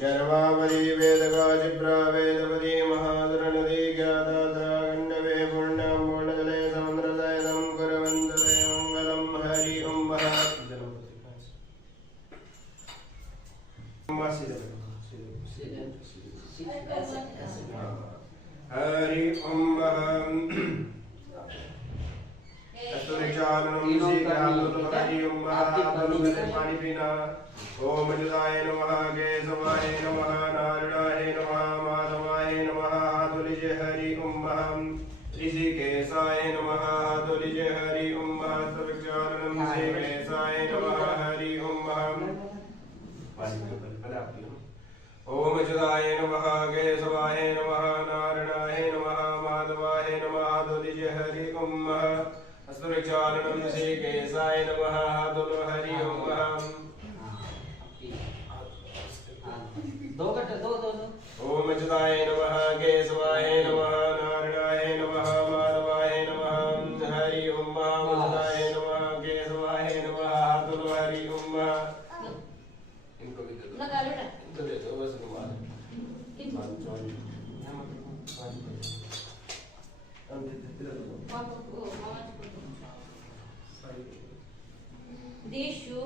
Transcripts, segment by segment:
चरवावरी वेदगाजिब्रा वेदवती महादुरनदी ज्ञाताद्रागण्डवे पूर्णां पूर्णजले समुद्रदयनं कुर्वन्तते मङ्गलं हरि ओं हरि ओं पानी पीना। ओम अजुताय नमः केशवाय नमः नारायणाय नमः माधवाय नमः तुलिजे हरि ओम ऋषिकेशाय नमः तुलिजे हरि ओम सर्वचारणं ऋषिकेशाय नमः हरि ओम ओम अजुताय नमः केशवाय नमः नारायणाय नमः माधवाय नमः तुलिजे हरि ओम सर्वचारणं ऋषिकेशाय नमः तुलिजे हरि ओम दो ओम अच्युताय नमः केशवाय नमः नारायणाय नमः माधवाय नमः हरि ओम अच्युताय नमः केशवाय नमः तुल हरि ओम इनको भी दे दो इनको दे दो बस देशु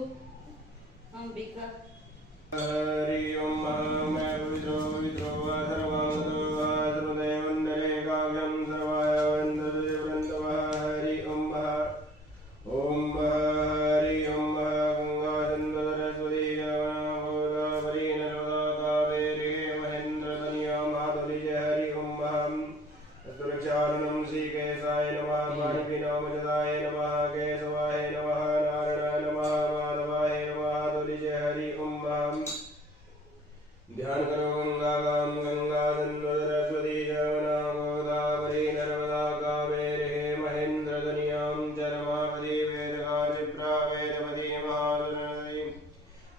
अंबिका हरि ओम मैं विद्रो विद्रो सर्वदेवन्दले काव्यं सर्वाय वन्दे वृन्दवः हरि ओम ओम हरि ओम गंगा सरस्वती गोदावरी नर्मदा कावेरी महेन्द्रतनया माधुरी हरि ओम सुरक्षारणं श्रीकेशाय नमः पाणिपिनाम जदाय नमः केशवाय नमः नारायणाय नमः माधवाय नमः तुलिजे हरि ओम ध्यान करो गंगागाम गंगा सरस्वती यमुना गोदावरी नर्मदा कावेरी महेन्द्रतनयां चरमावती वेदगाजिब्रा वेदवती महादुरनदी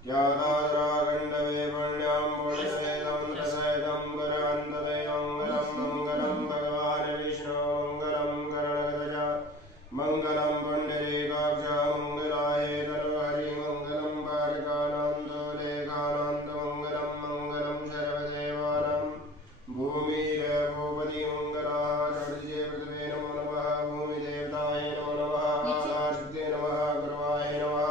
ज्ञाताद्रागण्डवे पुण्यां पूर्णजले समुद्रदयनं कुर्वन्तते मङ्गलं मङ्गलं भगवान् विष्णु मङ्गलं गरुडध्वज मङ्गलं पुण्डरीकाक्ष मङ्गलाय तनुहरि मङ्गलं बालिकानां दोलेखानां सर्वदेवानां भूमिरेवोपति मङ्गलाः षड्जे पृथ्वे नमो नमः भूमिदेवताय नमो नमः आदित्ये नमः गुरुवाय नमः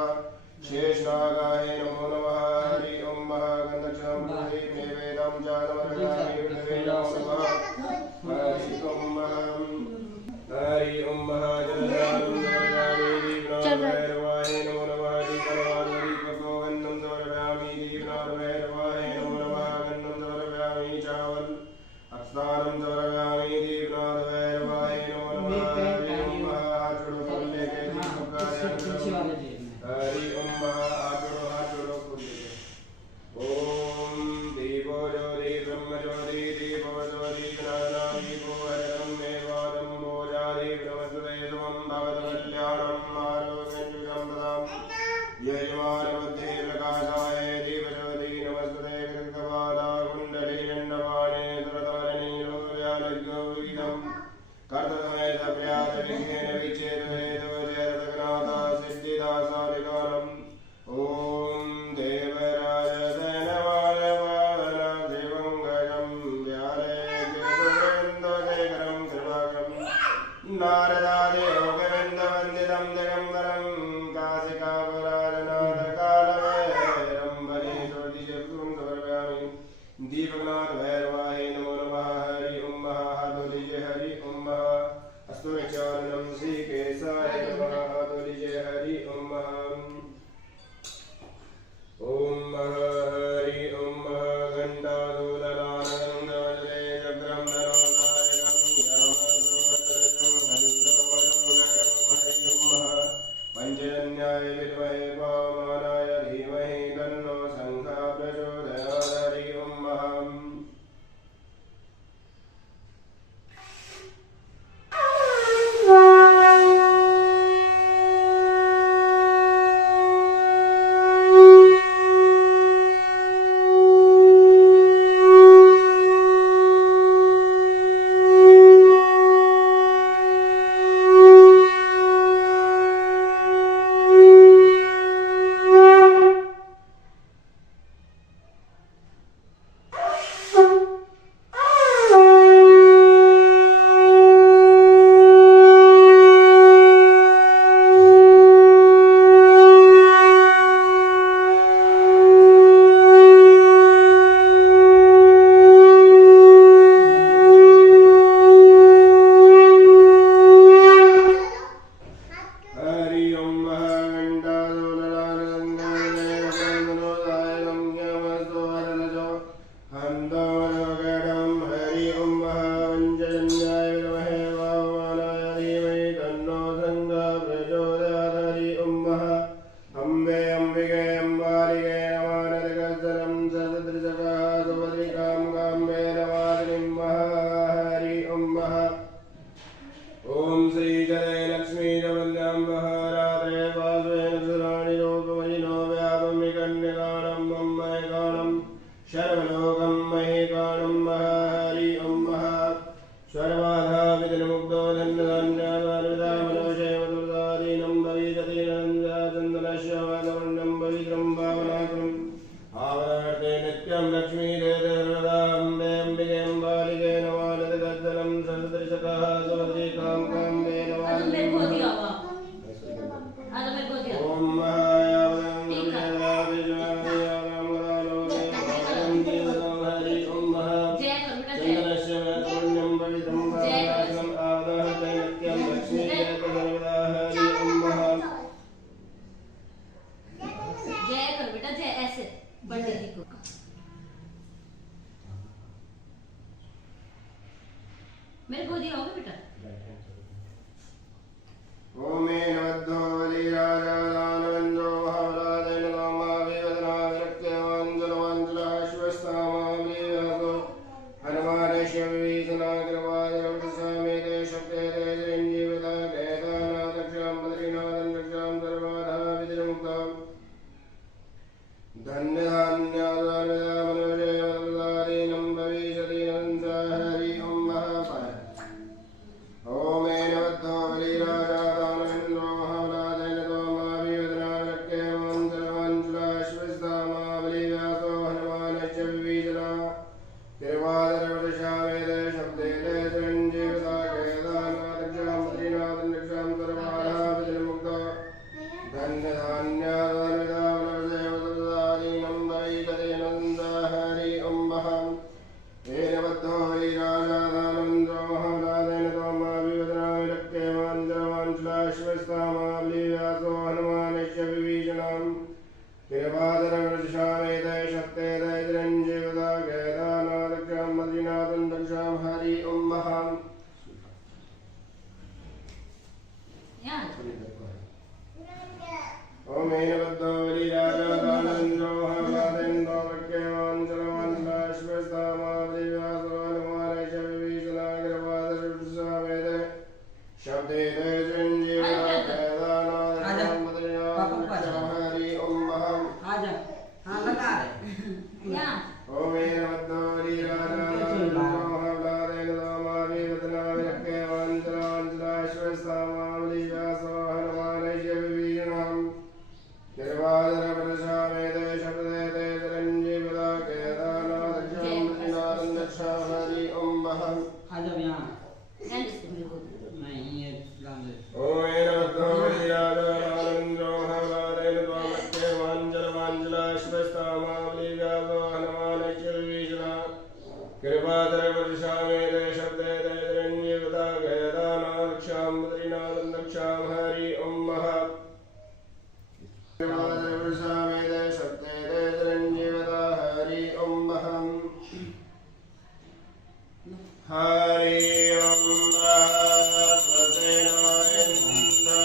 शेषनागाय नमो नमः हरि ओं गन्धक्षं प्रदीपे वेदं च नमस्कारि पृथ्वे नमो नमः हरि ओं हरि ओं जलदारुणगामी नमो नमः दीपवान् दीपको गन्धं समर्पयामि दीपनाथभैरवाय नमो नमः गन्धं समर्पयामि चावल अक्षतानं समर्पयामि दीपनाथभैरवाय नमो नमः हरि ओं हाथ जोड़ो फूल लेके दीपक का हरि ओं हाथ जोड़ो फूल लेके ओम दीपो ज्योति ब्रह्म ज्योति दीपो ज्योति ज्ञाना दीपो हरितं मेवादं मोजादि ब्रह्मस्वते शुभं भवत कल्याणं आरोग्यं सम्पदां यजमानबुद्धि प्रकाशाय दीपज्योति नमस्ते कृतपादा कुण्डली दण्डपाणे सुरतमरणीरोव्यालग्योगीतं कर्तसमेत प्रियातलिङ्गेन विच्छेदवेदो जयरतघ्नाथा सिद्धिदा साधिकारम् ॐ देवराज धनवानवान दिवङ्गजं व्यालेन्द्रदेकरं कृपाकरं नारदादियोगविन्दवन्दितं दिगम्बरं काशिकापुराजनाथकालभैरं बलिशोटिशब्दं समर्पयामि दीपकनाथभैरवाय नमो नमः हरि ओं तुलिजे हरि ओं अस्तु विचारणं श्रीकेशाय नमः तुलिजे हरि ओं ओम हरि ओम घंटादूलनादं चक्रं नरोदायकं यमदूतं हन्दो ओम श्री जय लक्ष्मी जवल्याम्बः राधे वासुदेव सुराणि रूपमयिनो व्यापमिकन्यगानं मम्मयगानं सर्वलोकं महेगानं हरि ओम सर्वाधा विदुर्मुक्तो धन्यधान्यवारुदामनोषे मधुरदादीनं भविजतीनन्दचन्दनस्य वादवर्णं पवित्रं भावनाकुलं आवरार्थे नित्यं लक्ष्मी देवदा अम्बे अम्बिके अम्बालिके नमानदगद्दलं सन्तरिषकः सवद्री कां काम्बे ओम महायावनं हरि ओम चन्दनस्य वादवर्णं पवित्रं भावनाकुलं आवरार्थे नित्यं लक्ष्मी देवदा हरि ओम जय कर बेटा जय ऐसे पंडित जी को मेरे गोदी आओगे बेटा ओमेन वद्धो बलिराजानवन्दो महाबलादेन कामाभिवदना विरक्त्यवाञ्जलवाञ्जलाश्वस्तामाभिवदो हनुमानस्य विभीषणा कृपादरवदसामेते शक्तेते चिरञ्जीविता केदानादक्षां बद्रीनाथं रक्षां सर्वाधा विधिर्मुक्ताम् धन्यधान्यादानदामनोजय वददादीनं भविष्यतीनं हरि ओम महापाय ओमेन वद्धो बलिराजानवन्दो महाबलादेन कामाभिवदना विरक्त्यवाञ्जलवाञ्जलाश्वस्तामाभिवदो हनुमानस्य विभीषणा कृपादरवदसामेते शक्तेते चिरञ्जीविता केदानादक्षां बद्रीनाथं रक्षां सर्वाधा विधिर्मुक्ताम् धन्यधान्यादानदामनोजय वददादीनं भविष्यतीनं हरि ओम येन बद्धो बलिराजानवन्दो महाबलादेन कामाभिवदना विरक्त्यवाञ्जलवाञ्जलाश्वस्तामाभिवदो हनुमानस्य विभीषणा कृपादरवदसामेते शक्तेते चिरञ्जीविता केदानादक्षां बद्रीनाथं रक्षां हरि ओम ओमेन बद्धो बलिराजानवन्दो महाबलादेन कामाभिवदना हनुमानस्य विभीषणा कृपादरवदसामेते शक्तेते चिरञ्जीविता केदानादक्षां बद्रीनाथं रक्षां हरि ओम आजा हाँ लगा रहे ओमेन बद्धो बलिराजानवन्दो महाबलादेन कामाभिवदना विरक्त्यवाञ्जलवाञ्जलाश्वस्तामाभिवदो हनुमानस्य विभीषणा कृपादरवदसामेते शक्तेते चिरञ्जीविता केदानादक्षां बद्रीनाथं रक्षां हरि ओम आजा यहाँ ध्यान इसको मेरे गोदी नहीं ये गांधे ओमेन बद्धो बलिराजानवन्दो महाबलादेन कामाभिवदनाश्वस्तामाभिवदो हनुमानस्य विभीषणा कृपादरवदसामेते शक्तेते चिरञ्जीविता केदानादक्षां बद्रीनाथं रक्षां हरि ओम कृपादरवदसामेते शक्तेते चिरञ्जीविता हरि ओम हरि ओम स्वस्ति नो इन्द्रो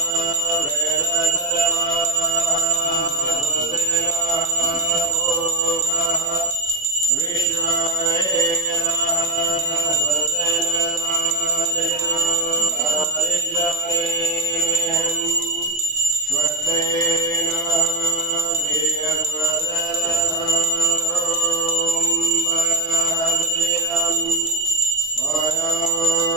वृद्धधर्माः स्वस्ति नः पूषः विश्ववेदाः स्वस्ति नस्तार्क्ष्यो अरिष्टनेमिः स्वस्ति नः बृहस्पतिर्दधातु ॐ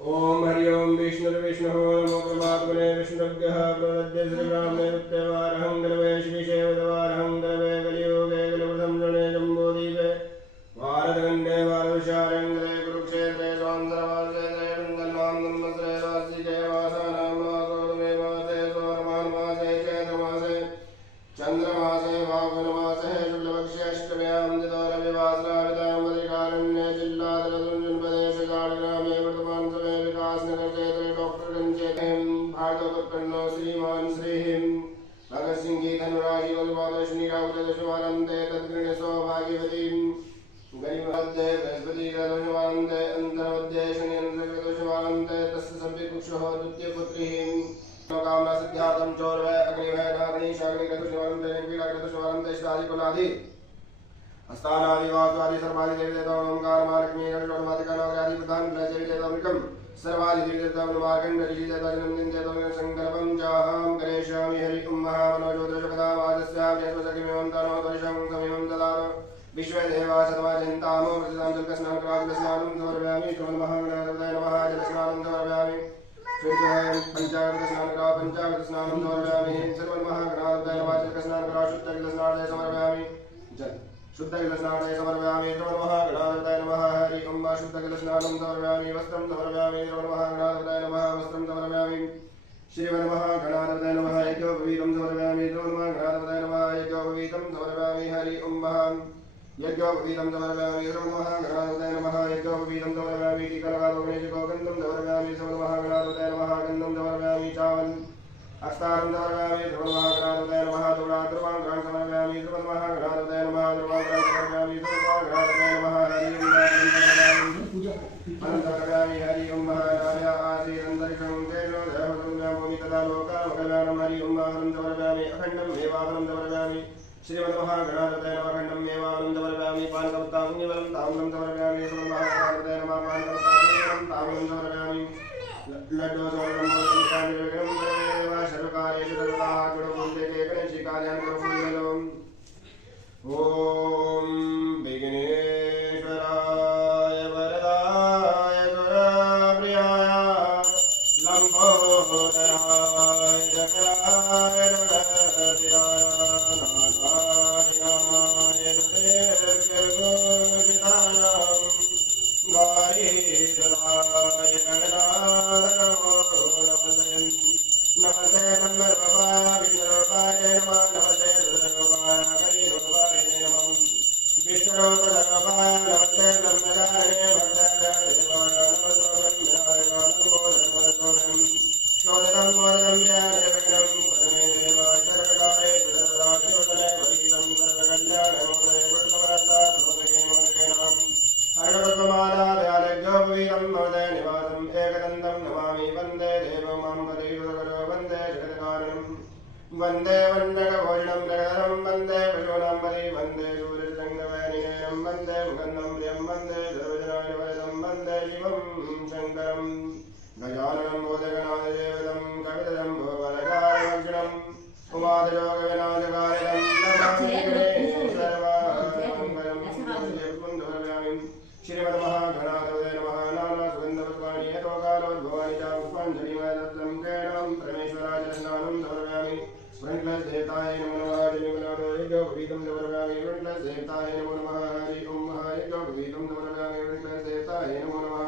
ओम हरि ओम विष्णु नमो परमात्मने विष्णुभ्यः प्रदद्य श्रीरामे उत्तवारहं गलवे श्रीशैवदवारहं गलवे कलियुगे कलिवृतं जने जम्बोदीपे भारतखण्डे भारतविशारङ्गले कुरुक्षेत्रे स्वान्तरवासेत्रे मङ्गलमां नमस्ते वार्षिके वासानां मासोदमे मासे सौरमानमासे चैत्रमासे चन्द्रमासे फाल्गुनमासे शुक्लपक्षे अष्टम्यां तिथौरविवासरावितां वदिकारण्ये जिल्लादलसुञ्जुनप्रदेशे गाढग्रामे श्रीमान श्रीहिम भगत सिंह की धनुराजी गोलबादशनी राउतशवानंदे तद्गृण सौभाग्यवती गरीबहद्दे बृहस्पति गदशवानंदे अंतरवद्दे शनियंत्रगदशवानंदे तस्य संविकुक्षः द्वितीय पुत्रीः कामना सिद्ध्यार्थं चौरवै अग्निवै नाग्नि शाग्नि गदशवानंदे निर्वीरागदशवानंदे इष्टादि कुलादि अस्तानादि वासुआदि सर्वादि देवदेवता ओंकार मार्गमे गणोन्मादिका नवग्रादि प्रधान प्रजय देवतामिकम् सर्वादि देवदेवता मार्गण्ड ऋषि देवता नंदिन देवता संकल्पं चाहं करेष्यामि हरि ओम महामनोज्योतिषपदा वादस्यां जयसुसखिमेवं तनो तरिषं समेवं ददार विश्वदेवा सत्वाजन्तामो प्रतिदां जलस्नानं समर्पयामि श्रीमन् महागणाधिपतये नमः जलस्नानं समर्पयामि फिर जो है पंचामृत स्नान करा पंचामृत स्नानं समर्पयामि श्रीमन् महागणाधिपतये नमः जलस्नानं करा शुद्ध जलस्नानाय समर्पयामि जल शुद्ध जलस्नानाय समर्पयामि श्रीमन् महागणाधिपतये नमः हरि ओम शुद्ध जलस्नानं समर्पयामि वस्त्रं समर्पयामि श्रीमन् महागणाधिपतये नमः वस्त्रं समर्पयामि श्रीमन् महागणाधिपतये नमः यज्ञोपवीतं समर्पयामि श्रीमन् महागणाधिपतये नमः यज्ञोपवीतं समर्पयामि हरि ओम यज्ञोपवीतं समर्पयामि श्रीमन् महागणाधिपतये नमः यज्ञोपवीतं समर्पयामि टीकालकालोकनेशको गन्धं समर्पयामि श्रीमन् महागणाधिपतये नमः गन्धं समर्पयामि चावल अस्तारं समर्पयामि श्रीमन् महागणाधिपतये नमः दुर्वाग्रवाङ्ग्रां समर्पयामि श्रीमन् महागणाधिपतये नमः दुर्वाग्रां समर्पयामि श्रीमन् महागणाधिपतये नमः हरि ओम समर्पयामि हरि ओम राजा आसीदन्तरिक्षं तेजो देवतं व्यामोमि तदा लोकामकल्याणं हरि ओम समर्पयामि अखण्डं देवावनं समर्पयामि श्रीमन् महागणाधिपतये नमः अखण्डं देवावनं समर्पयामि पानकवत्ताङ्गिवलं ताम्रं समर्पयामि श्रीमन् महागणाधिपतये नमः पानकवत्ताङ्गिवलं ताम्रं समर्पयामि लड्डो समर्पयामि सर्वकार्येषु सर्वदा गुणपूज्यते गणेशिकार्यान् करोमि ओम विघ्नेश्वराय वरदाय गुणप्रियाय लंबोदराय जगराय गुणधिराय नाथाय दुर्गोषिताय गौरीधराय गणनाथ नमो नमस्ते नमस्ते नमः विष्णुरूपाय नमः नमस्ते गजाननं भूतगणाधिदेवतं कवितजम्बोफलचारुभक्षणम् उमादियोगविनाशकारिणं नमामि सर्वमङ्गलं श्रीमन्महागणाधिपतये नमः। नानासुगन्धपुष्पाणि यतोकालोद्भवानि च पुष्पाञ्जलिमयदत्तं केणं परमेश्वराजनस्नानं समर्पयामि। वृण्डदेवताय नमो नमः। यज्ञोपवीतं समर्पयामि। वृण्डदेवताय नमो नमः। हरि ओं यज्ञोपवीतं समर्पयामि। वृण्डदेवताय नमो नमः।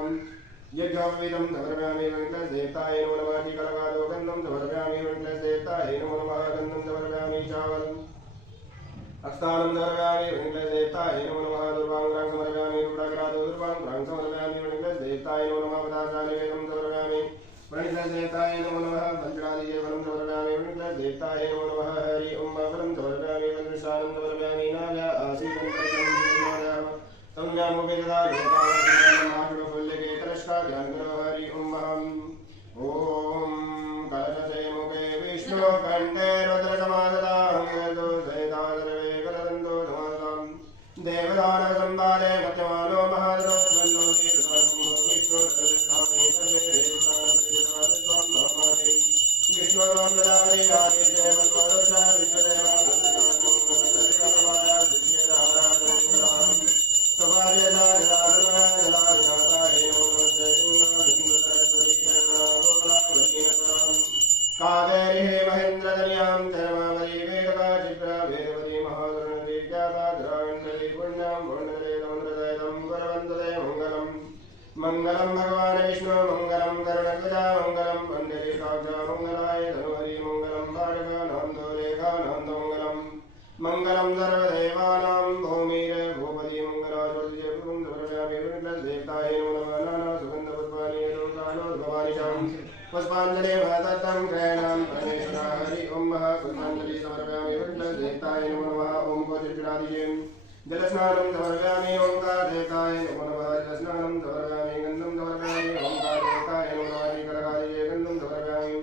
यज्ञोपवीतं समर्पयामि। वृण्डदेवताय नमो नमः। टीकालकालो गन्धं समर्पयामि। वृण्डदेवताय नमो नमः। गन्धं समर्पयामि। चावल अस्थानं समर्पयामि। वृण्डदेवताय नमो नमः। दुर्वाङ्गरां समर्पयामि। रुद्राग्रादो दुर्वाङ्गरां समर्पयामि। वृण्डदेवताय नमो नमः। पदार्थानिवेदं समर्पयामि। वृण्डदेवताय नमो नमः। पञ्चरादिदेवनं समर्पयामि। वृण्डदेवताय नमो नमः। हरि ओं फलं समर्पयामि। वज्रशानं समर्पयामि। नाभ्या आसीनं ध्यान करो। हरि ओं ओम कलशसे मुखे विष्णु कंठे रुद्र समागतां सहिता सर्वे कलदन्तो समागतां देवदानव संवादे मध्यमानो महाद्रोत्पन्नो विष्णु सर्वे विष्णु गदावरी आदित्य वरुद्र विष्णुदेवा कावेरी महेन्द्रधनियां धर्मावरी वेदका चित्रा वेदवती महागुरुनदी ज्ञाता द्राविण्यति पुण्यां पुण्यदेवं गुरवन्दते मङ्गलम् मङ्गलं भगवान् विष्णु मङ्गलं करुणध्वजा मङ्गलं पण्डिताक्षा मङ्गलाय धनुहरि मङ्गलं बालकानां लेखानां मङ्गलम् मङ्गलं सर्वदेवानां भूमिर भूपति मङ्गलाचोर्यदेवताय नमः। नाना सुगन्धपुष्पाणि लोकालोद्भवानि च पुष्पाञ्जलि महदत्तं ग्रहणां परमेश्वर हरि ओं पुष्पाञ्जलि समर्पयामि। वृण्डदेवताय नमो नमः। ओं कोटिपिडादिजे जलस्नानं समर्पयामि। ओंकारदेवताय नमो नमः। जलस्नानं समर्पयामि। गन्धं समर्पयामि। ओंकारदेवताय नमो नमः। टीकालकादिजे गन्धं समर्पयामि।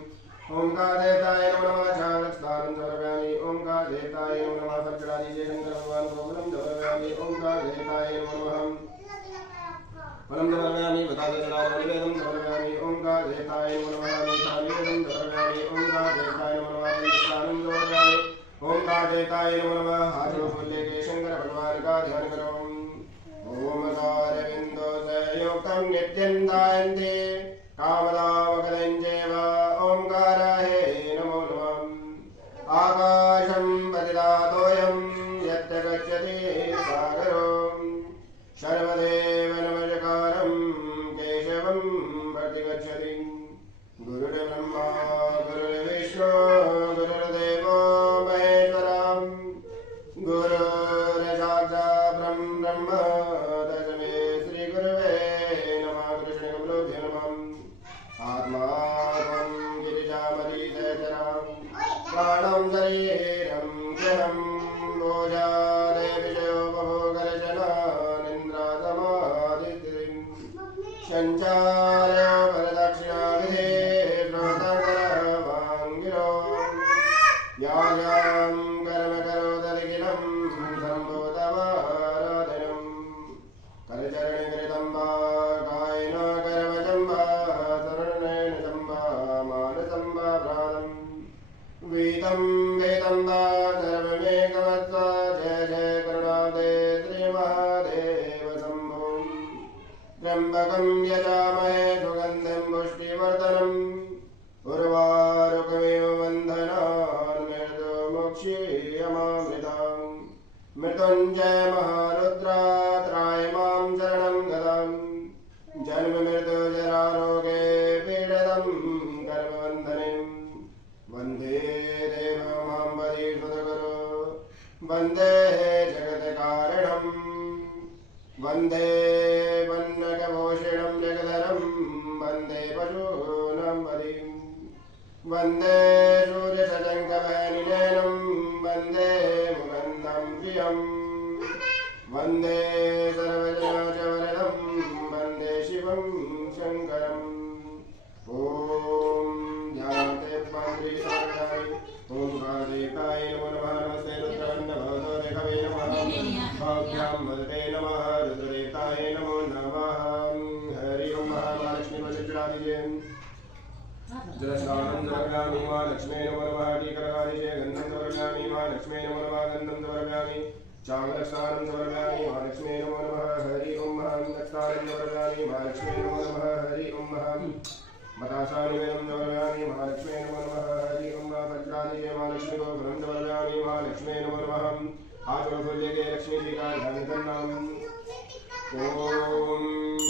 ओंकारदेवताय नमो नमः। चावलस्नानं समर्पयामि। ओंकारदेवताय नमो नमः। पञ्चरादिजे गन्धर्वान् गोकुलं समर्पयामि। ओंकारदेवताय नमो नमः। फलं समर्पयामि। बतादजलानिवेदं समर्पयामि। ओंकारदेवताय नमो नमः। नीतानिवेदं समर्पयामि। ओंकारदेवताय नमो नमः। स्नानं समर्पयामि। ओंकारदेवताय नमो नमः। हाथोफुल्ले के शंकर भगवान का ध्यान करो। ओमकारविन्दो संयुक्तं नित्यं दायन्ते कामदामखदञ्चैव ओंकाराय नमो नमः। आकाशं पतितातोऽयं यत्र गच्छति सागरो सर्वदेव नमस्कारं केशवं प्रतिगच्छति। गुरुर्ब्रह्मा गुरुर्विष्णु गुरुर्देवो महेश्वरः गुरुर्साक्षात् ब्रह्म तस्मै श्रीगुरवे नमः। कृष्णकमलोभ्यो नमः। आत्मानं गिरिजामरीशरां प्राणं शरीरं गृहं भोजादेविजयोपभोगरचनानिन्द्रासमाधिस्थितिं सञ्चार्यो वरदक्षिणाविधे श्रोतङ्करवाङ्गिरो यायां कर्म करोदलिखिलं सम्भूतवाराधनं करचरणकृतं वा कायेन करवचं वा शरणेन चं वा मानसं वा प्राणम् वीतं वेदं वा सर्वमेकमत्वा जय जय करुणादे श्रीमहादेव शम्भो। त्र्यम्बकं यजामहे सुगन्धिं पुष्टिवर्धनम् उर्वारुकमिव बन्धनान् मृत्युमुक्षीयमामृताम्। मृत्युञ्जय महारुद्रा त्रायमां शरणं गदाम्। जन्ममृत्युजरारोगे पीडितं कर्मबन्धनेम् वन्दे देवमां वदीश्वरगुरो वन्दे जगत्कारणं वन्दे वन्नकभूषणं जगधरं वन्दे पशूनां पतिं वन्दे सूर्यशतङ्कभयनिलयनं वन्दे मुकुन्दं प्रियं वन्दे सर्वजनाचवरदं वन्दे शिवं शङ्करम्। ॐ ध्याते पान्द्रीसाय ओंकारदेवताय नमो नमः। नमस्ते रुद्रवन्दभवतो देववे नमः। भाभ्यां वदते नमः। रुद्रदेवताय नमो नमः। हरि ओं महालक्ष्मी वज्रराजिजे जलस्नानं समर्पयामि महालक्ष्म्यै नमो नमः टीकरकारिषे गन्धं समर्पयामि महालक्ष्म्यै नमो नमः गन्धं समर्पयामि चामरस्नानं समर्पयामि महालक्ष्म्यै नमो नमः हरि ओं स्नानं समर्पयामि महालक्ष्म्यै नमो नमः हरि ओं मतासानिवेदं समर्पयामि महालक्ष्म्यै नमो नमः हरि ओं पत्रादिजे महालक्ष्मी को फलं समर्पयामि महालक्ष्म्यै नमो नमः आचरणफुल्यके लक्ष्मी जी का ध्यान करना ओम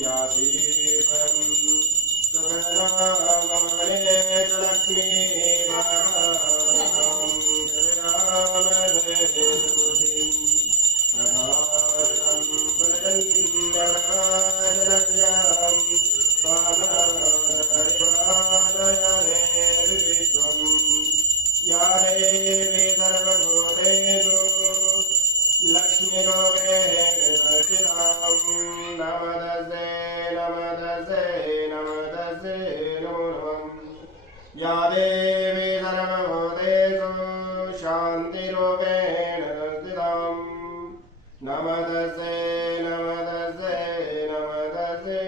यासी स्वयं सर्वनाममणे लक्ष्मी वाहं जयामदेवतीं नहारं परजन्यराजलक्ष्यां स्वामहरिपादयने विश्वं या देवी सर्वभूतेषु लक्ष्मीरूपेण दर्शितां नमदसे नमदसे नमदसे नमो नमः या देवी सर्वभूतेषु शान्तिरूपेण दर्शितां नमदसे नमदसे नमदसे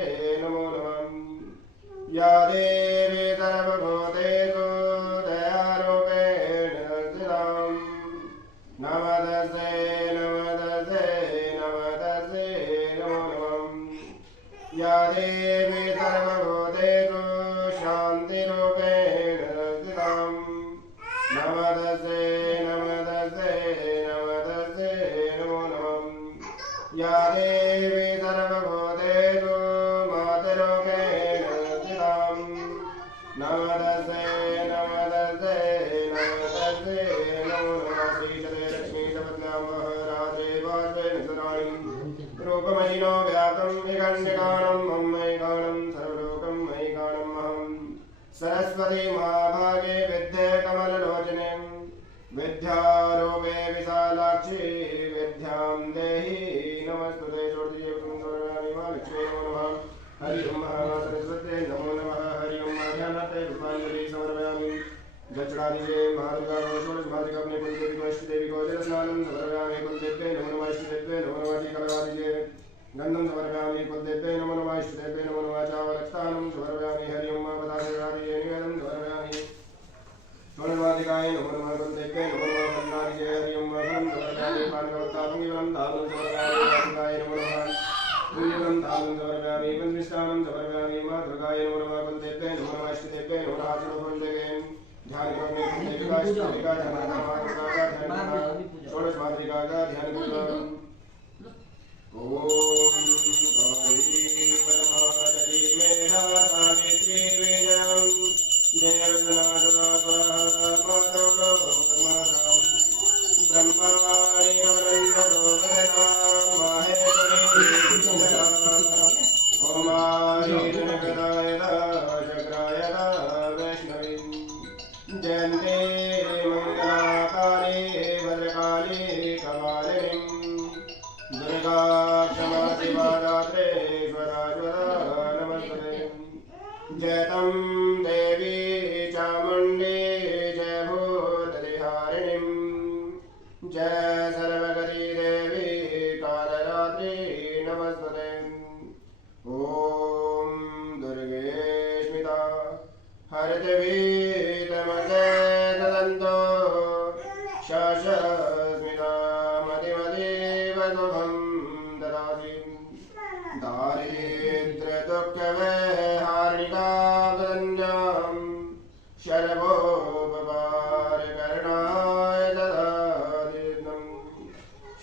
नमो नमः या देवी सर्वभूतेषु दयारूपेण दर्शितां नमदसे नमदसे नमदसे नमो नमः या देवी सर्वभूतेषु शान्तिरूपेण दर्शितां नमदसे नमदसे नमदसे नमो नमः या देवी सर्वभूतेषु मातरूपेण दर्शितां नमदसे नमदसे नमदसे नमो नमः श्रीशते लक्ष्मी सपत्न्यां महाराजे वासे निसराणि रूपमयिनो व्याप्तं विखण्डिकाणं मयिकाणं सर्वलोकं मयिकाणम् अहं सरस्वती महाभागे विद्ये कमललोचने विद्यारूपे विशालाक्षी विद्यां देहि नमस्तुते षोडशीदेवी सुन्दराणि महालक्ष्मी नमो नमः हरि ओं सरस्वते नमो नमः हरि ओं ध्यानाते पुष्पाञ्जलि समर्पयामि जचड़ादिजे महादुर्गा को षोडश मातृका अपने कुलदेवी को इष्टदेवी को जलस्नानं समर्पयामि कुलदेव्यै नमो नमः इष्टदेव्यै नमो नमः टीकरकारिषे गन्धं समर्पयामि कुलदेव्यै नमो नमः इष्टदेव्यै नमो नमः चावलस्नानं समर्पयामि हरि ओं पदाधिकारिये निवेदनं समर्पयामि षोडशमातृकाय नमो नमः कुलदेव्यै नमो नमः पदाधिकारिये हरि ओं फलं समर्पयामि पानकवत्तापुङ्गिवलं दानं समर्पयामि मातृकाय नमो नमः पुण्यवलं दानं समर्पयामि पञ्चमिष्टानं समर्पयामि मातृकाय नमो नमः कुलदेव्यै नमो नमः इष्टदेव्यै नमो नमः आचरणफलदेवे ध्यान करने देविका इष्टदेविका ध्यान करना मातृका का ध्यान करना षोडश मातृका का ध्यान करना ओम गौरी परमादरी मेधा सावित्री वेदं देवनाथदा स्वाहा माधव ब्रह्माणि अनंतो वेदा माहेश्वरी ओमारि जनकदाय चक्राय वैष्णवी जयन्ते मंगलाकाली भद्रकाली कपालिनी दुर्गा क्षमा शिवा दात्रे स्वरा नमस्ते जयतं देवी चामुण्डी जय भूतविहारिणीं जय सर्वगति देवी कालरात्रि नमस्ते ॐ दुर्गे स्मिता हरदवीतमते ददन्तो शशस्मिता मतिमतीवशुभं ददाति दारिद्र्यदुःखवेहारिणा वदन्यां शर्वोपकारकरणाय ददातितं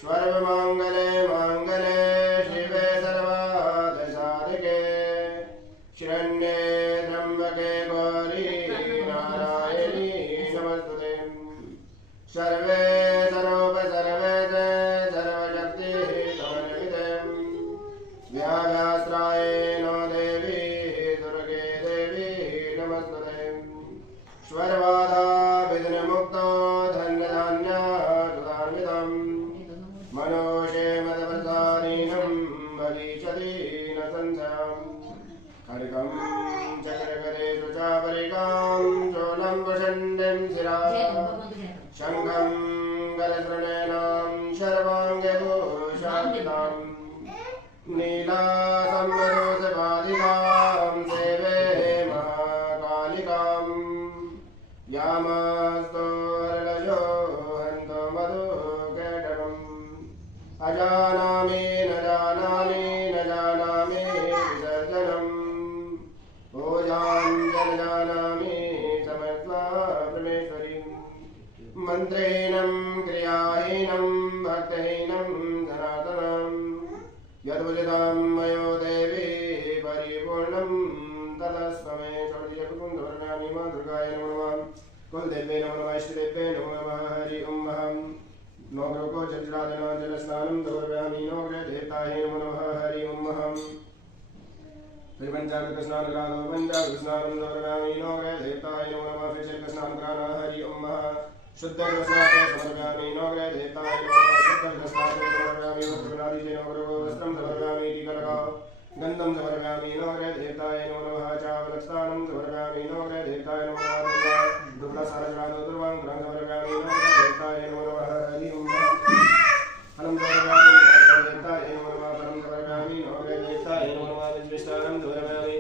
सर्वमङ्गले मङ्गले शिवे सर्वार्थसाधिके शरण्ये त्र्यम्बके गौरी नारायणी नमस्तुते सर्वे सर्वोप सर्वे सर्वशक्ति समन्विते व्याव्यास्त्राय नो देवी दुर्गे देवी नमस्तुते स्वर्वादा विघ्नमुक्तो धन्यधान्यासुधान्वितं मनोषेमदवसानीनं भविष्यति न संशयम् खड्गं चक्रकरे शुचापरिकां चोलं वषण्डं शिरा शङ्खं गलसृणेनां शर्वाङ्गे भूषान्वितां नीलासम्बरोषबालिकां सेवे महाकालिकां अजानामि न जानामि न जानामि विसर्जनम् पूजाञ्जलजानामि समर्पा परमेश्वरीं मन्त्रेणं क्रियाहीनं भक्तहीनं जनार्दनं यद्वदितां मयो देवी परिपूर्णं ततस्मै षोडशकुन्दवर्णानि मा दुर्गाय नमो नमः कुलदेव्यै नमो नमः इष्टदेव्यै नमो नमः हरि ओं नवग्रहो जलराधना जलस्नानं समर्पयामि नवग्रहदेवताय नमो नमः हरि ओं फिर पंचामृत स्नान कराना पंचामृत स्नानं समर्पयामि नवग्रहदेवताय नमो नमः फिर जल स्नान कराना हरि ओं शुद्ध स्नान समर्पयामि नवग्रहदेवताय नमो नमः शुद्ध स्नान समर्पयामि वस्त्रनादि नवग्रहो वस्त्रं समर्पयामि टीका लगाओ गन्धं समर्पयामि नवग्रहदेवताय नमो नमः चावलस्नानं समर्पयामि नवग्रहदेवताय नमो नमः दुर्वासारजलानो दुर्वाङ्कुरं समर्पयामि नवग्रहदेवताय नमो नमः हरि ओं फलं समर्पयामि नवग्रहदेवताय नमो नमः फलं समर्पयामि नवग्रहदेवताय नमो नमः विष्णुस्नानं समर्पयामि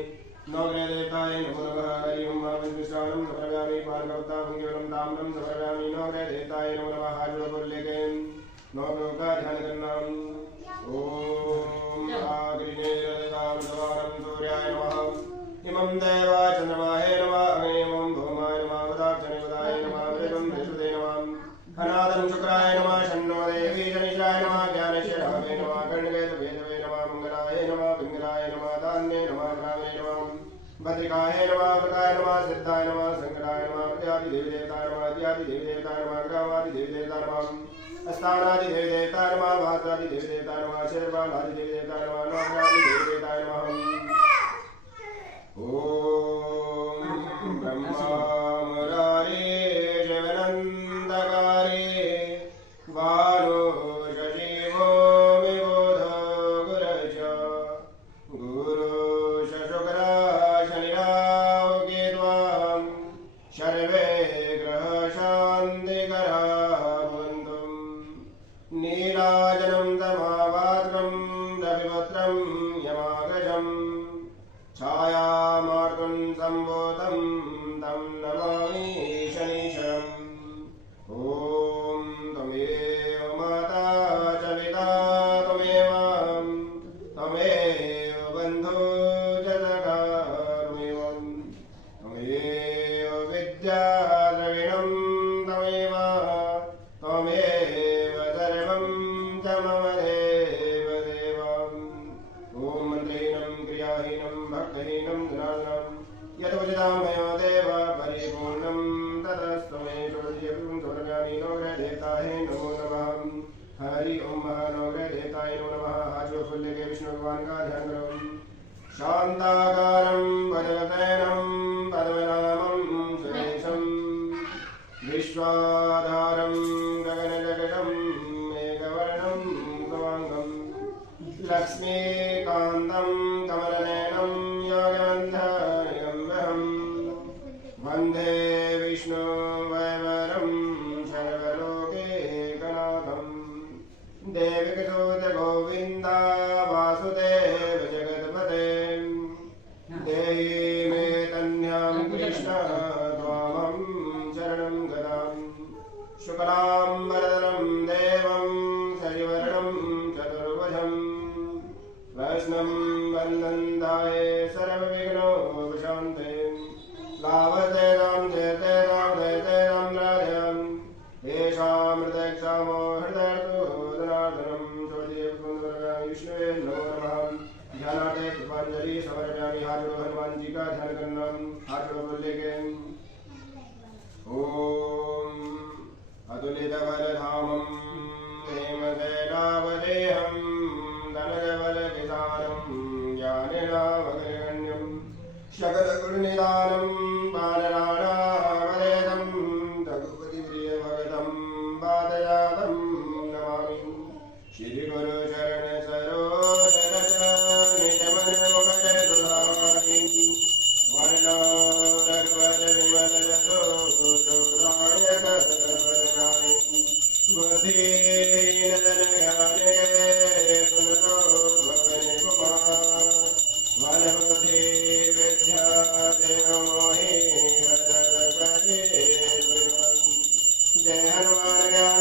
नवग्रहदेवताय नमो नमः हरि ओं विष्णुस्नानं समर्पयामि पार्वतां केवलं ताम्रं समर्पयामि नवग्रहदेवताय नमो नमः हाजुरपुल्लेके नवग्रहों का ध्यान करना ओम आग्निर्ददाम सवारं सूर्याय नमः इमं देवा चन्द्रमाहे नमः अग्निमं भौमाय नमः वदाक्षनिवदाय नमः वेदं बृहस्पते नमः अनादं शुक्राय नमः शन्नो देवी शनिश्चाय नमः ज्ञानश्रेष्ठाय नमः कर्णवेदवेदवे नमः मंगलाय नमः पिंगलाय नमः दान्ये नमः ग्रामे नमः भद्रिकाय नमः भद्राय नमः सिद्धाय नमः शंकराय नमः प्रत्यादि देवी देवताय नमः इत्यादि देवी देवताय नमः ग्रामादि देवी देवताय नमः स्थानादि देवी देवताय नमः भासादि देवी देवताय नमः शेरवालादि देवी देवताय नमः नवग्रहादि देवी देवताय नमः ओम ब्रह्मा मुरारे शिवनंदकारे वारो शशिवो विबोधो गुरज गुरु शुक्रा शनिराव केत्वां सर्वे ग्रह शान्तिकरा भवन्तु नीलाजनं तमावात्रं रविवत्रं यमाग्रजम् छायामार्गं सम्भूतं तं नमामि शनिश्चरम् ॐ त्वमेव माता च पिता त्वमेव बन्धु च सखा त्वमेव विद्या द्रविणं त्वमेव सर्वं च मम देव देवम् ॐ मन्त्रेणं क्रियाहीनं भक्तहीनं जनार्दनं यदुचितां मयो देव परिपूर्णं ततस्मै षोडशकुन्दवर्णानि समर्पयामि नवग्रहदेवताय नमो नमः हरि ओं नवग्रहदेवताय नमो नमः हाजुरपुल्लेके विष्णु भगवान का ध्यान करो शान्ताकारं भजनतैनं पद्मनाभं सुरेशं विश्वाधारं गगनजगदं मेघवर्णं शुभाङ्गं लक्ष्मीकान्तं कमलनयनं योगवन्धनिगम्बरं वन्दे विष्णुवैवरं सर्वलोकैकनाथं देवकीसुतगोविन्द वासुदेव जगत्पते देहि मे तन्यां कृष्ण त्वामहं शरणं गदाम् शुक्लां वरदं देवं शशिवर्णं चतुर्भुजम् वैष्णं वन्दन्ताय सर्वविघ्नोपशान्ते लाभतेनां जयतेनां दयतेनां राजम् येषां हृदयक्षामो हृदयतो जनार्दनं षोडशकुन्दवर्णानि विष्णवे नमो नमः ध्यानार्थे पुष्पाञ्जलि समर्पयामि हाजुरो हनुमान जी का ध्यान करना हाजुरो बोलेंगे ओम अतुलितबलधामं हेमशैलावदेहं धनजबलकिसानं ज्ञानिनामग्रगण्यं शकलगुणनिदानं बालराणावदेदं रघुपतिप्रियभगतं पादयातं नमामि श्रीगुरुचरण सरोज निजमनमुखरसुधारि वर्णो रघुवत विमलयतो सुदायकरपरकारि बुद्धिहीनजनगाने सुनतो भवनि कुमार वनबुद्धि विद्या देवमोहि हरकरे जय हनुमान ज्ञान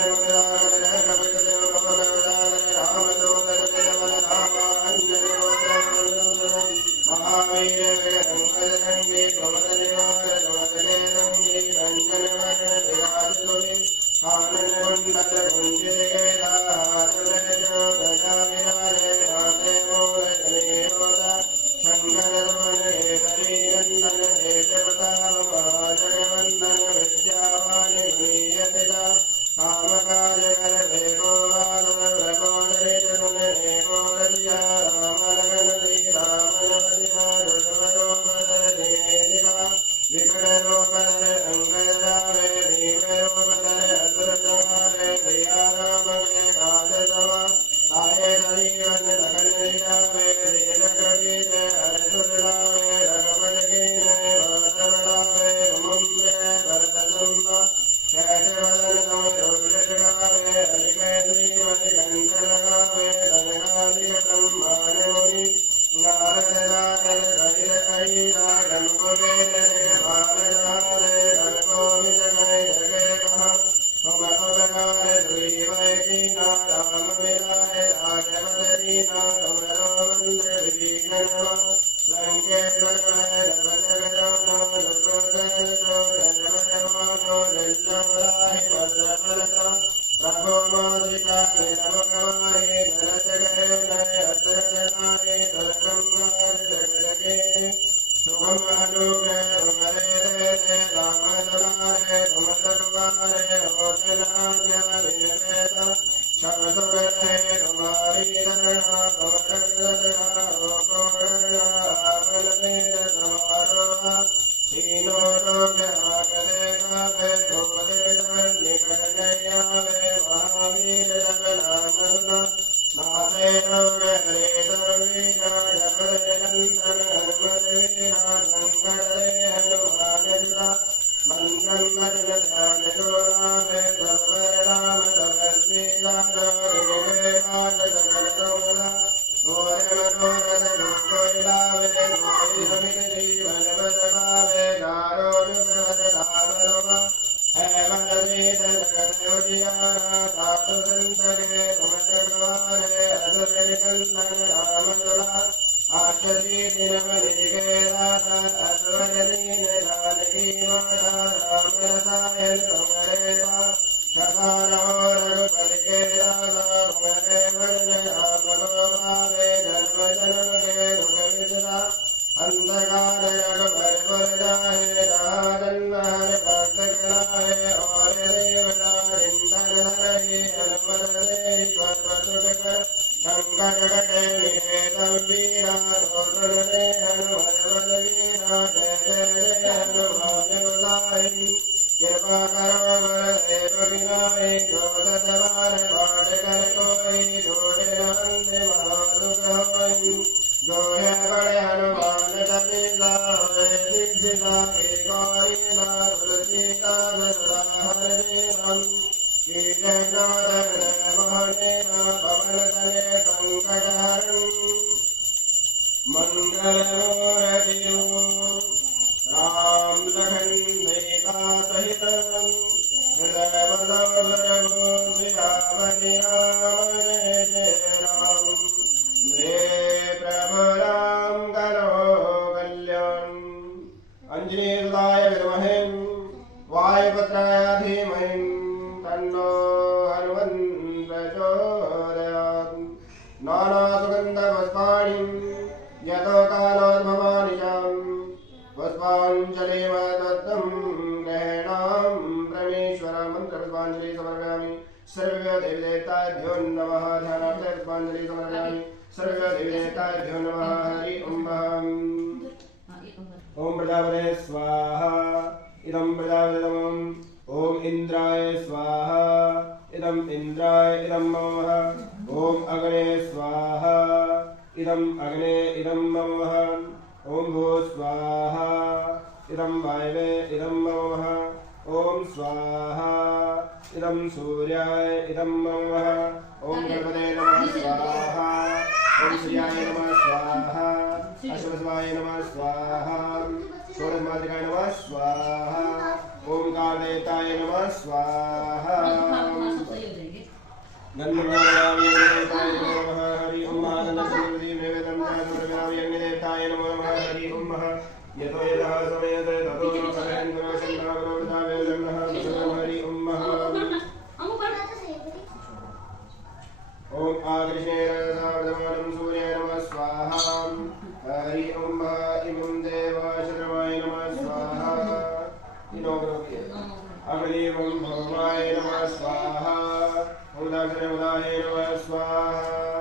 सर्वदाय नमः स्वाहा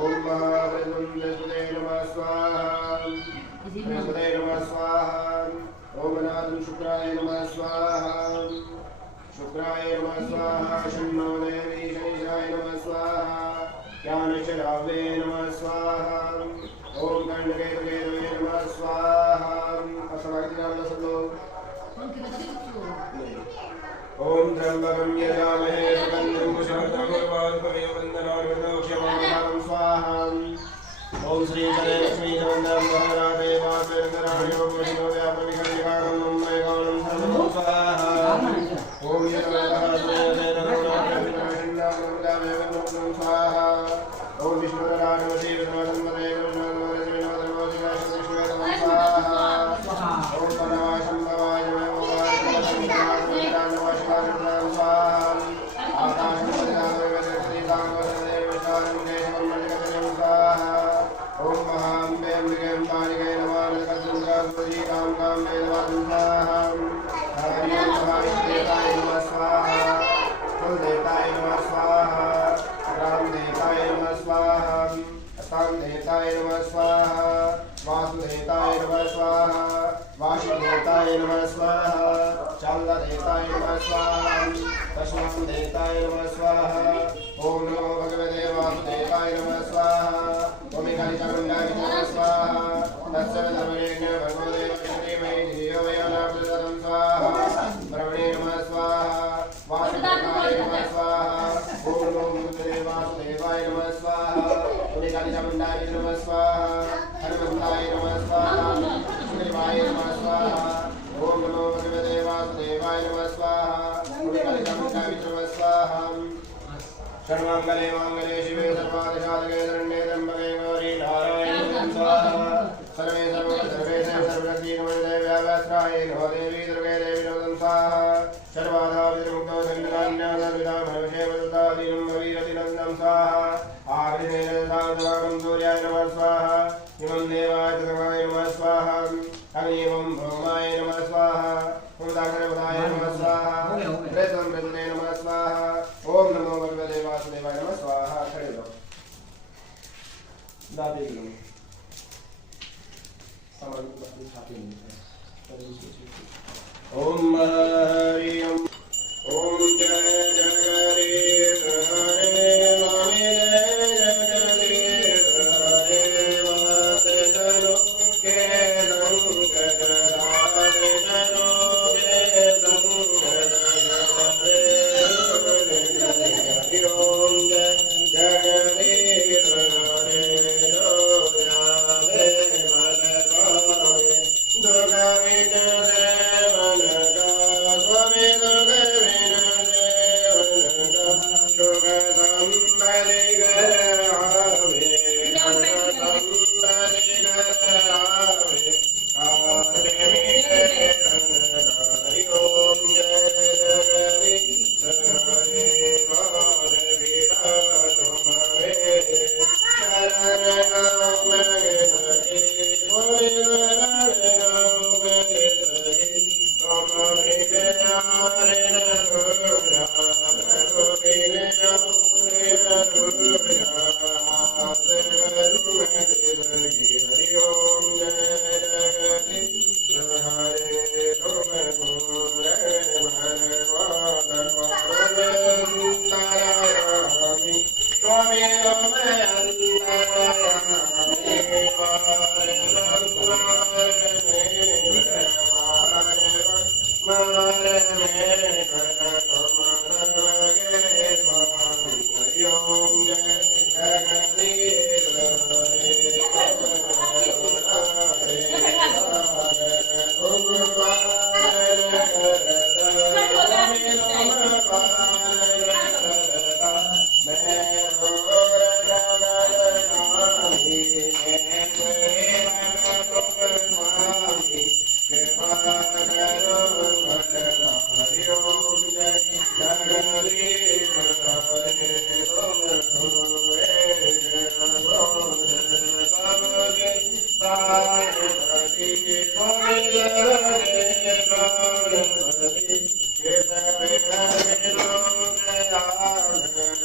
ओम महाबृहस्पते नमः स्वाहा बृहस्पते नमः स्वाहा ओम नाथं शुक्राय नमः स्वाहा शुक्राय नमः स्वाहा शन्नो देवी शनिशाय नमः स्वाहा ज्ञानचरावे नमः स्वाहा ओम कर्णकेतुकेतवे नमः स्वाहा असवादिनाम सब लोग ओम त्र्यंबकं यजामहे सुगन्धिं पुष्टिवर्धनम् उर्वारुकमिव बन्धनान् स्वाहा ओम श्री लक्ष्मी चंदन महाराजे वासुदेवाय नमः व्यापनिकलिकां मुंबई गानं सर्वं स्वाहा ओम स्वाहा ओम विष्णुराजमते विष्णुवदनमते स्वाहा ओम परमाशंभवाय ओम महाअंबे अंबिके कालिके नमः कस्तूरी काम काम वेदवादं स्वाहा हरि ओम महादेवाय नमः स्वाहा कुलदेवताय नमः स्वाहा रामदेवताय नमः स्वाहा अस्तांदेवताय नमः स्वाहा वासुदेवताय नमः स्वाहा वासुदेवताय नमः स्वाहा चालदेवताय नमः स्वाहा तस्मादेवताय नमः स्वाहा ओम नमो भगवते वासुदेवाय नमः स्वाहा ओम कालिकामण्डाय नमः स्वाहा तस्य धर्मेण भगवते श्रीमहि धियो यो न प्रचोदयात् स्वाहा ब्रह्मणे नमः स्वाहा वासुदेवाय नमः स्वाहा ओम नमो भगवते वासुदेवाय नमः स्वाहा ओम कालिकामण्डाय नमः स्वाहा हनुमन्ताय नमः स्वाहा शिवाय नमः स्वाहा ओम नमो भगवते वासुदेवाय नमः स्वाहा ओम कालिकामण्डाय नमः स्वाहा सर्वमंगले मंगले शिवे सर्वाधिसाधके शरण्ये त्र्यंबके गौरी नारायणी स्वाहा सर्वे सर्वरक्षी नमस्ते व्याव्यास्त्राय नमो देवी दुर्गे देवी नमः स्वाहा सर्वाधा विमुक्तो दण्डनान्या सर्वदा भवशे वदतादीनं वीरतिनन्दं स्वाहा आग्नेय साधवागं सूर्याय नमः स्वाहा इमं देवाय तथाय नमः स्वाहा अग्निवं भौमाय नमः स्वाहा उदागरवदाय नमः स्वाहा प्रेतं प्रदने नमः स्वाहा ओम नमो भगवते वासुदेवाय नमः स्वाहा खड़े रहो दादी लो सामान बाकी छापे नहीं ओम हरि ओम जय जगदीश हरे वामे जय जगदीश हरे वाते जनो के संकट हारे जनो के संकट हरे ओम जय जगदीश हरे जोयावे मन पावे दुर्गा विजय मन का स्वामी दुर्गा विजय मन का शुभ संबली घर आवे शुभ संबली घर आवे काले मीठे हरि ओम जय जगदीश हरे माधवी तुम मेरे शरण गाँव में लगी बोले गाँव में लगी तुम मेरे यारे न भूला प्रभु मेरे यारे न भूला हाथ करूँ मैं लगी हरि ओम जय जगदीश हरे तुम पूरे मन वादन अंतरायामी स्वामी ओम अंतरायामी वारे मारे में तुम लगे स्वामी हरि ओम जय जगदीश हरे Thank you.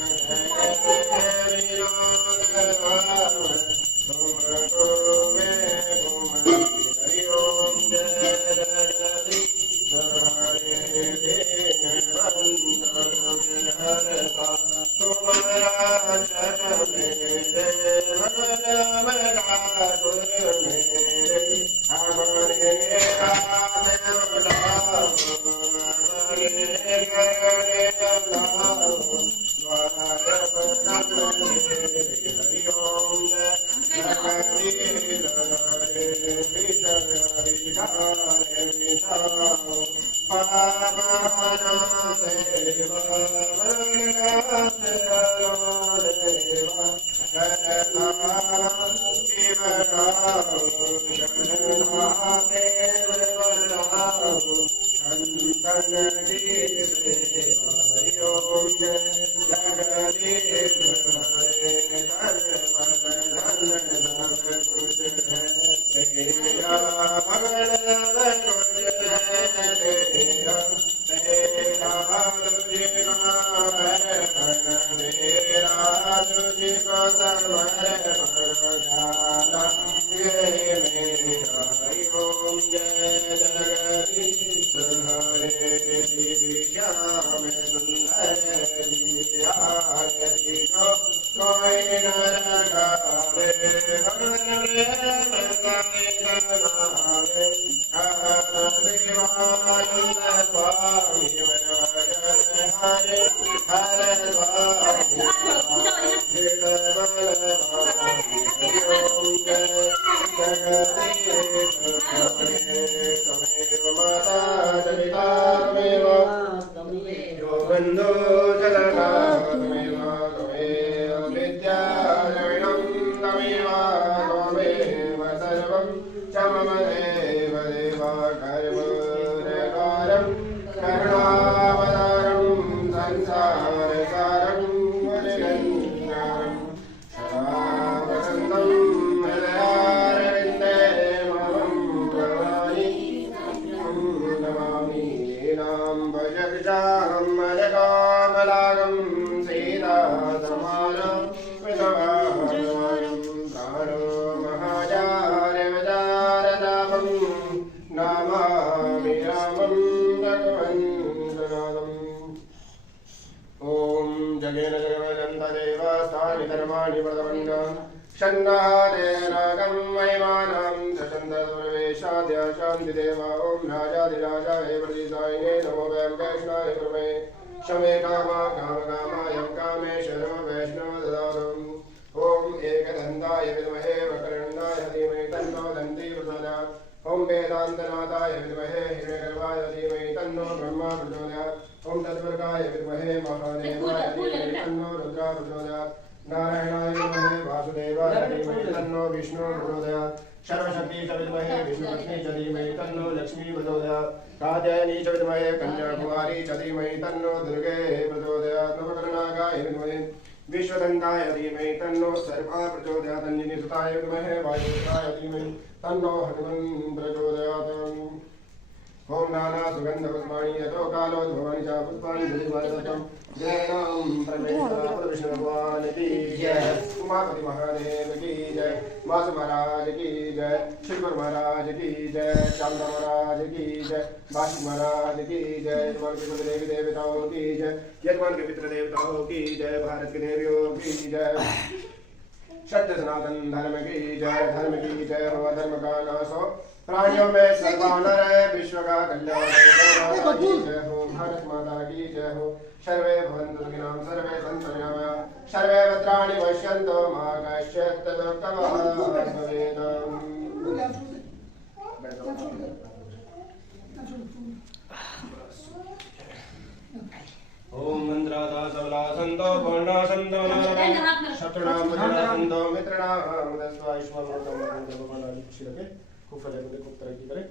खूब तरक्की करे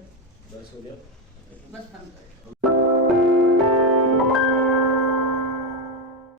बस हो गया। बस बंद कर।